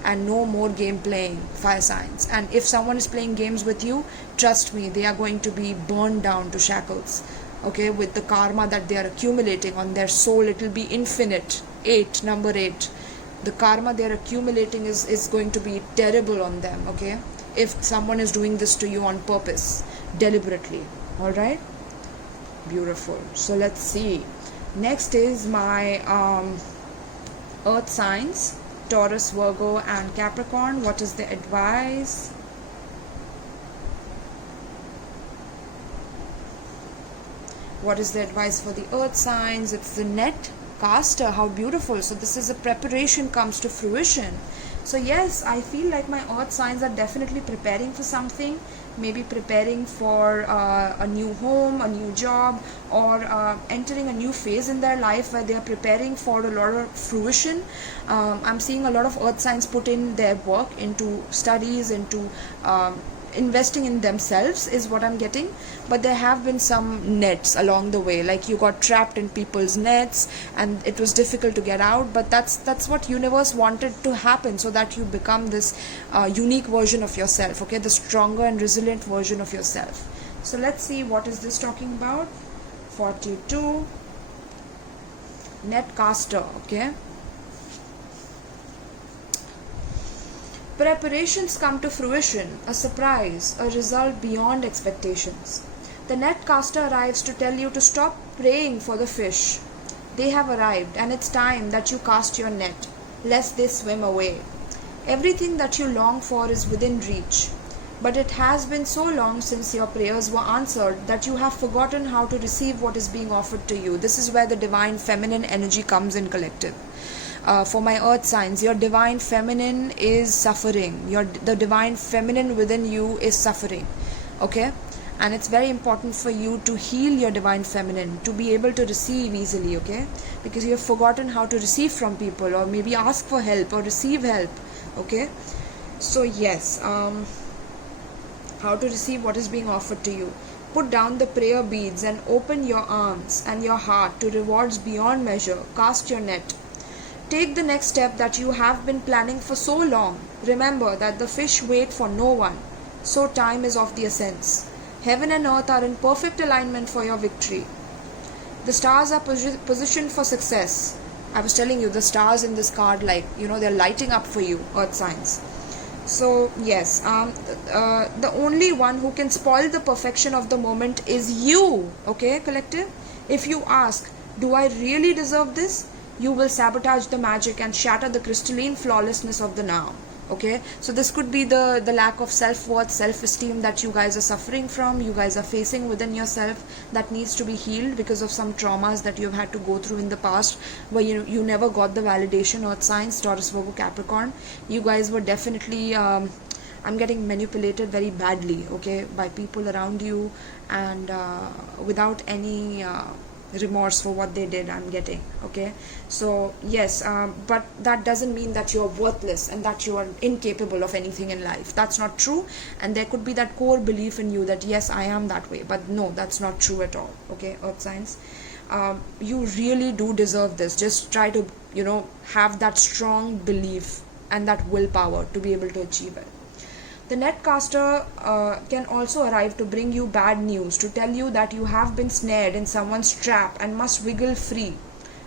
And no more game playing, fire signs. And if someone is playing games with you, trust me, they are going to be burned down to shackles, okay, with the karma that they are accumulating on their soul. It will be infinite. Number 8, the karma they are accumulating is going to be terrible on them, okay, if someone is doing this to you on purpose, deliberately. All right, beautiful. So let's see, next is my earth signs, Taurus, Virgo and Capricorn. What is the advice? What is the advice for the earth signs? It's the net caster. How beautiful. So this is a preparation comes to fruition. So yes, I feel like my earth signs are definitely preparing for something, maybe preparing for a new home, a new job, or entering a new phase in their life where they are preparing for a lot of fruition. I'm seeing a lot of earth signs put in their work into studies, into investing in themselves is what I'm getting. But there have been some nets along the way, like you got trapped in people's nets and it was difficult to get out. But that's what universe wanted to happen, so that you become this unique version of yourself, okay, the stronger and resilient version of yourself. So let's see, what is this talking about? 42, net caster, okay. Preparations come to fruition, a surprise, a result beyond expectations. The net caster arrives to tell you to stop praying for the fish. They have arrived, and it's time that you cast your net, lest they swim away. Everything that you long for is within reach. But it has been so long since your prayers were answered that you have forgotten how to receive what is being offered to you. This is where the divine feminine energy comes in, collective. For my earth signs, your divine feminine is suffering. The divine feminine within you is suffering. Okay? And it's very important for you to heal your divine feminine, to be able to receive easily, okay? Because you have forgotten how to receive from people, or maybe ask for help or receive help, okay? So yes, how to receive what is being offered to you. Put down the prayer beads and open your arms and your heart to rewards beyond measure. Cast your net. Take the next step that you have been planning for so long. Remember that the fish wait for no one, so time is of the essence. Heaven and earth are in perfect alignment for your victory. The stars are positioned for success. I was telling you, the stars in this card, like, they're lighting up for you, earth signs. So yes, the only one who can spoil the perfection of the moment is you, okay, collective? If you ask, do I really deserve this? You will sabotage the magic and shatter the crystalline flawlessness of the now. Okay, so this could be the lack of self-worth, self-esteem that you guys are suffering from, you guys are facing within yourself, that needs to be healed because of some traumas that you've had to go through in the past, where you never got the validation. Earth signs, Taurus, Virgo, Capricorn, you guys were definitely I'm getting manipulated very badly, okay, by people around you, and without any remorse for what they did, I'm getting, okay? So yes, but that doesn't mean that you're worthless and that you are incapable of anything in life. That's not true. And there could be that core belief in you that yes, I am that way, but no, that's not true at all, okay, earth signs? You really do deserve this. Just try to have that strong belief and that willpower to be able to achieve it. The netcaster can also arrive to bring you bad news, to tell you that you have been snared in someone's trap and must wiggle free.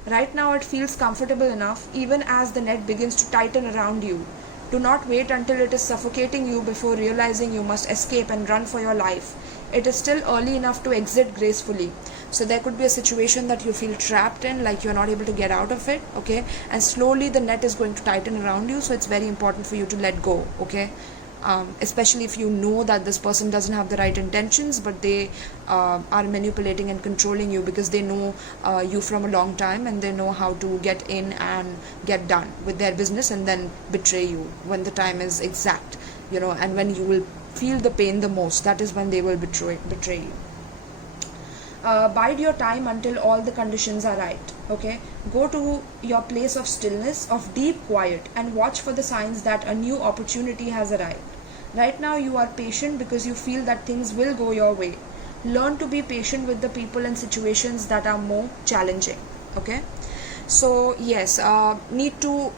Right now it feels comfortable enough, even as the net begins to tighten around you. Do not wait until it is suffocating you before realizing you must escape and run for your life. It is still early enough to exit gracefully. So there could be a situation that you feel trapped in, like you're not able to get out of it, okay? And slowly the net is going to tighten around you, so it's very important for you to let go, okay? Especially if you know that this person doesn't have the right intentions, but they are manipulating and controlling you because they know you from a long time, and they know how to get in and get done with their business and then betray you when the time is exact, and when you will feel the pain the most. That is when they will betray you. Bide your time until all the conditions are right, okay? Go to your place of stillness, of deep quiet, and watch for the signs that a new opportunity has arrived. Right now you are patient because you feel that things will go your way. Learn to be patient with the people and situations that are more challenging, okay? So yes, need to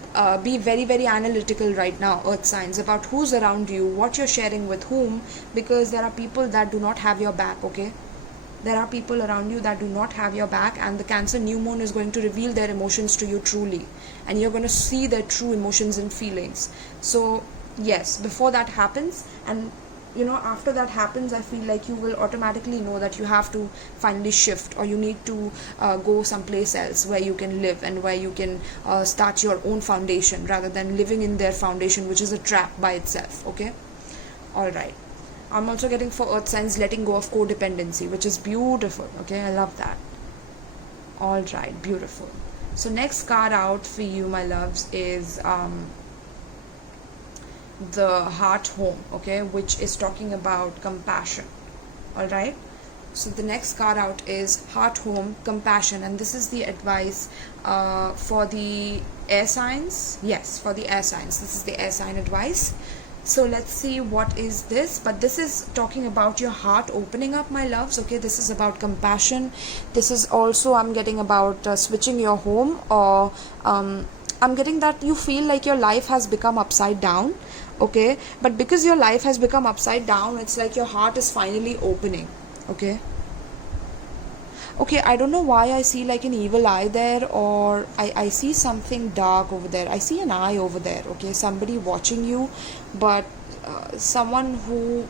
be very, very analytical right now, earth signs, about who's around you, what you're sharing with whom, because there are people that do not have your back, okay? There are people around you that do not have your back, and the Cancer new moon is going to reveal their emotions to you truly, and you're going to see their true emotions and feelings. So yes, before that happens, and after that happens, I feel like you will automatically know that you have to finally shift, or you need to go someplace else where you can live and where you can start your own foundation rather than living in their foundation, which is a trap by itself, okay? All right. I'm also getting for earth signs letting go of codependency, which is beautiful, okay? I love that. All right, beautiful. So next card out for you, my loves, is the heart home, okay, which is talking about compassion. All right, so the next card out is heart home, compassion, and this is the advice for the air signs. Yes, for the air signs, this is the air sign advice. So let's see what is this, but this is talking about your heart opening up, my loves, okay? This is about compassion. This is also, I'm getting about switching your home, or I'm getting that you feel like your life has become upside down, okay? But because your life has become upside down, it's like your heart is finally opening, okay? Okay, I don't know why I see like an evil eye there, or I see something dark over there. I see an eye over there, okay? Somebody watching you, but someone who,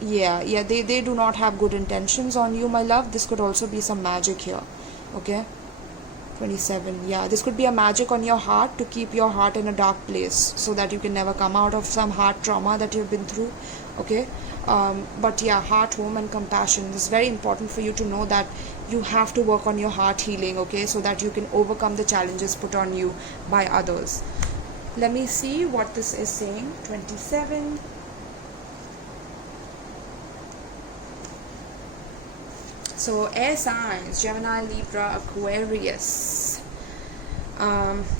they do not have good intentions on you, my love. This could also be some magic here, okay? 27, yeah, this could be a magic on your heart to keep your heart in a dark place so that you can never come out of some heart trauma that you've been through, okay. But yeah, heart, home, and compassion. This is very important for you to know that you have to work on your heart healing, okay, so that you can overcome the challenges put on you by others. Let me see what this is saying. 27. So air signs, Gemini, Libra, Aquarius.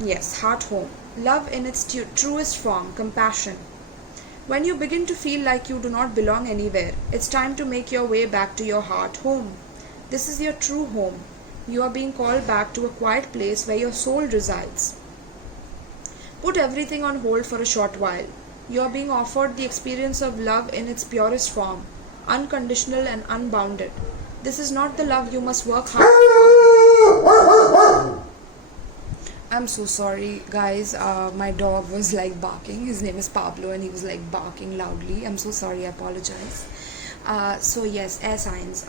Yes, heart, home. Love in its truest form, compassion. When you begin to feel like you do not belong anywhere, it's time to make your way back to your heart, home. This is your true home. You are being called back to a quiet place where your soul resides. Put everything on hold for a short while. You are being offered the experience of love in its purest form, unconditional and unbounded. This is not the love you must work hard for. I'm so sorry, guys. My dog was like barking. His name is Pablo, and he was like barking loudly. I'm so sorry. I apologize. So yes, air signs.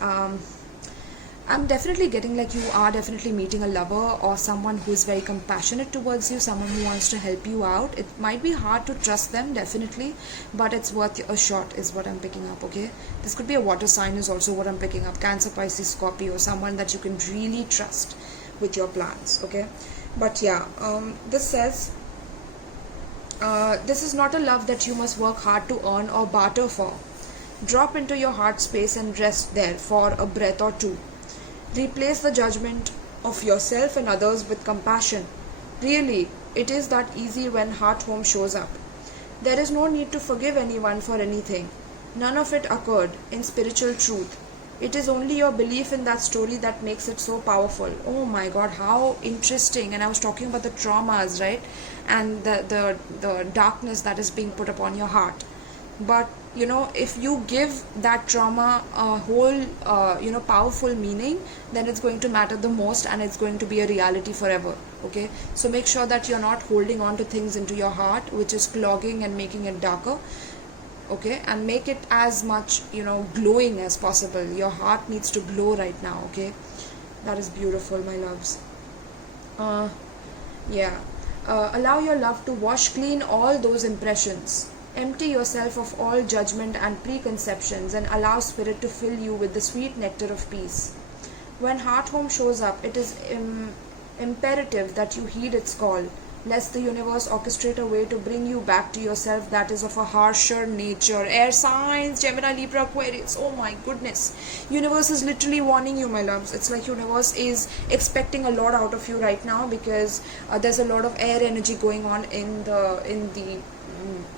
I'm definitely getting like you are definitely meeting a lover or someone who is very compassionate towards you, someone who wants to help you out. It might be hard to trust them, definitely, but it's worth a shot is what I'm picking up, okay? This could be a water sign is also what I'm picking up. Cancer, Pisces, Scorpio, someone that you can really trust with your plans, okay? But yeah, this says this is not a love that you must work hard to earn or barter for. Drop into your heart space and rest there for a breath or two. Replace the judgment of yourself and others with compassion. Really, it is that easy when heart home shows up. There is no need to forgive anyone for anything. None of it occurred in spiritual truth. It is only your belief in that story that makes it so powerful. Oh my God, how interesting. And I was talking about the traumas, right? And the darkness that is being put upon your heart. But you know, if you give that trauma a whole powerful meaning, then it's going to matter the most, and it's going to be a reality forever, okay? So make sure that you're not holding on to things into your heart which is clogging and making it darker, okay? And make it as much glowing as possible. Your heart needs to glow right now, okay? That is beautiful, my loves. Allow your love to wash clean all those impressions. Empty yourself of all judgment and preconceptions and allow spirit to fill you with the sweet nectar of peace. When heart home shows up, it is imperative that you heed its call, lest the universe orchestrate a way to bring you back to yourself that is of a harsher nature. Air signs, Gemini, Libra, Aquarius. Oh my goodness. Universe is literally warning you, my loves. It's like universe is expecting a lot out of you right now, because there's a lot of air energy going on in the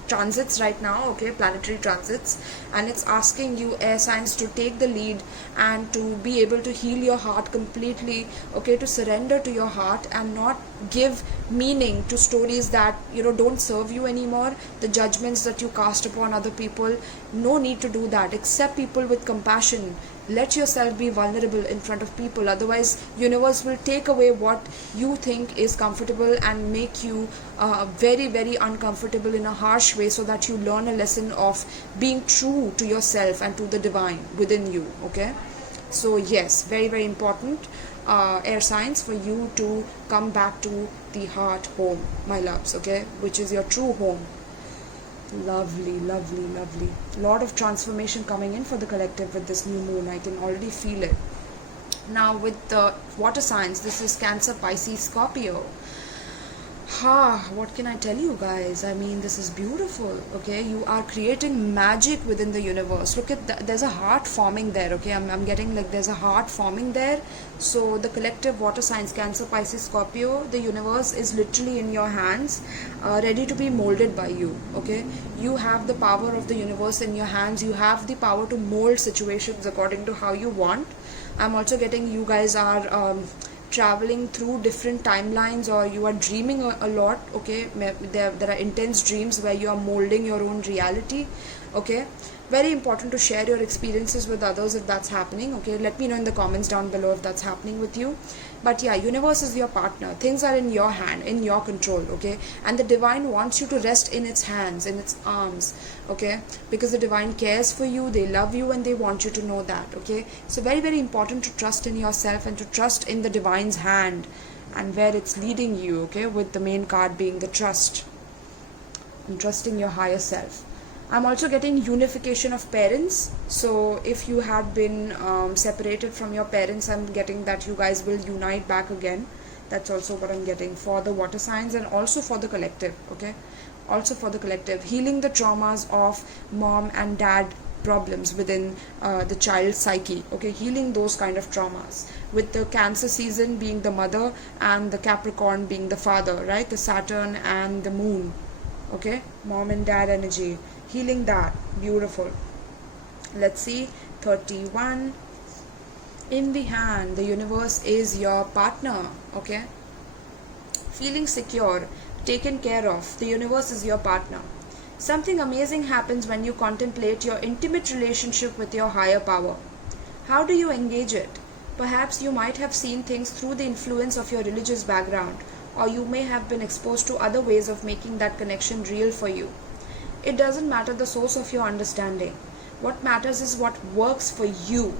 transits right now, okay, planetary transits, and it's asking you, air signs, to take the lead and to be able to heal your heart completely, okay, to surrender to your heart and not give meaning to stories that don't serve you anymore, the judgments that you cast upon other people. No need to do that. Accept people with compassion. Let yourself be vulnerable in front of people, otherwise universe will take away what you think is comfortable and make you very, very uncomfortable in a harsh way, so that you learn a lesson of being true to yourself and to the divine within you, okay? So yes, very, very important, air signs, for you to come back to the heart home, my loves, okay, which is your true home. Lovely, lovely, lovely. Lot of transformation coming in for the collective with this new moon. I can already feel it. Now with the water signs, this is Cancer, Pisces, Scorpio. What can I tell you guys? I mean, this is beautiful, okay? You are creating magic within the universe. Look at that. There's a heart forming there, okay? I'm getting like there's a heart forming there. So the collective water signs, Cancer, Pisces, Scorpio, the universe is literally in your hands, ready to be molded by you, okay? You have the power of the universe in your hands. You have the power to mold situations according to how you want. I'm also getting you guys are traveling through different timelines, or you are dreaming a lot, okay? There are intense dreams where you are molding your own reality, okay? Very important to share your experiences with others if that's happening, okay? Let me know in the comments down below if that's happening with you. But yeah, universe is your partner. Things are in your hand, in your control, okay? And the divine wants you to rest in its hands, in its arms, okay? Because the divine cares for you, they love you, and they want you to know that, okay? So very, very important to trust in yourself and to trust in the divine's hand and where it's leading you, okay? With the main card being the trust and trusting your higher self. I'm also getting unification of parents. So if you had been separated from your parents, I'm getting that you guys will unite back again. That's also what I'm getting for the water signs, and also for the collective. Okay, also for the collective, healing the traumas of mom and dad problems within the child's psyche. Okay, healing those kind of traumas, with the Cancer season being the mother and the Capricorn being the father, right? The Saturn and the moon. Okay, mom and dad energy, healing that. Beautiful. Let's see. 31. In the hand, the universe is your partner. Okay, feeling secure, taken care of, the universe is your partner. Something amazing happens when you contemplate your intimate relationship with your higher power. How do you engage it? Perhaps you might have seen things through the influence of your religious background, or you may have been exposed to other ways of making that connection real for you. It doesn't matter the source of your understanding. What matters is what works for you.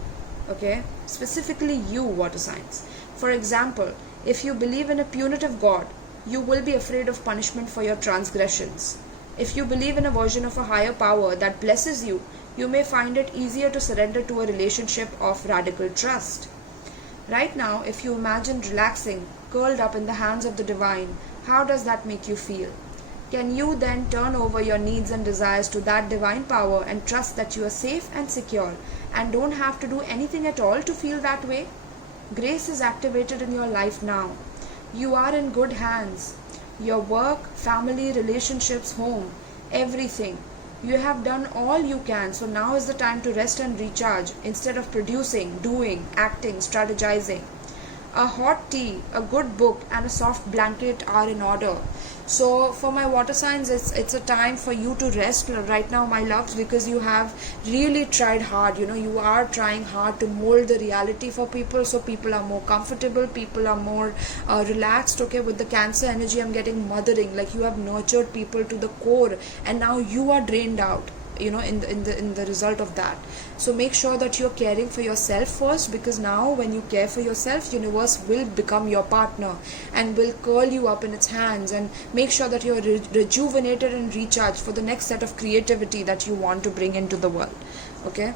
Okay? Specifically you, water signs. For example, if you believe in a punitive God, you will be afraid of punishment for your transgressions. If you believe in a version of a higher power that blesses you, you may find it easier to surrender to a relationship of radical trust. Right now, if you imagine relaxing, curled up in the hands of the divine, how does that make you feel? Can you then turn over your needs and desires to that divine power and trust that you are safe and secure and don't have to do anything at all to feel that way? Grace is activated in your life now. You are in good hands. Your work, family, relationships, home, everything. You have done all you can, so now is the time to rest and recharge instead of producing, doing, acting, strategizing. A hot tea, a good book, and a soft blanket are in order. So for my water signs, it's a time for you to rest right now, my loves, because you have really tried hard. You are trying hard to mold the reality for people, so people are more comfortable, people are more relaxed. Okay, with the Cancer energy, I'm getting mothering, like you have nurtured people to the core, and now you are drained out, in the result of that. So make sure that you're caring for yourself first, because now when you care for yourself, universe will become your partner and will curl you up in its hands and make sure that you're rejuvenated and recharged for the next set of creativity that you want to bring into the world. Okay,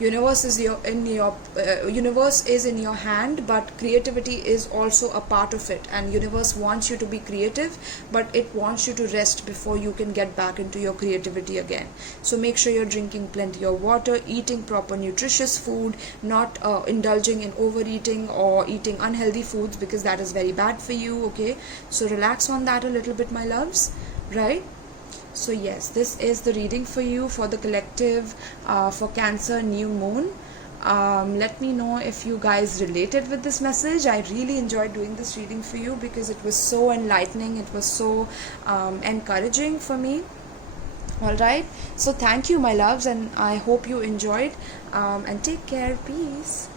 universe is universe is in your hand, but creativity is also a part of it, and universe wants you to be creative, but it wants you to rest before you can get back into your creativity again. So make sure you're drinking plenty of water, eating proper nutritious food, not indulging in overeating or eating unhealthy foods, because that is very bad for you. Okay, so relax on that a little bit, my loves, right? So yes, this is the reading for you for the collective for Cancer new moon. Let me know if you guys related with this message. I really enjoyed doing this reading for you because it was so enlightening, it was so encouraging for me. Alright, so thank you, my loves, and I hope you enjoyed, and take care. Peace.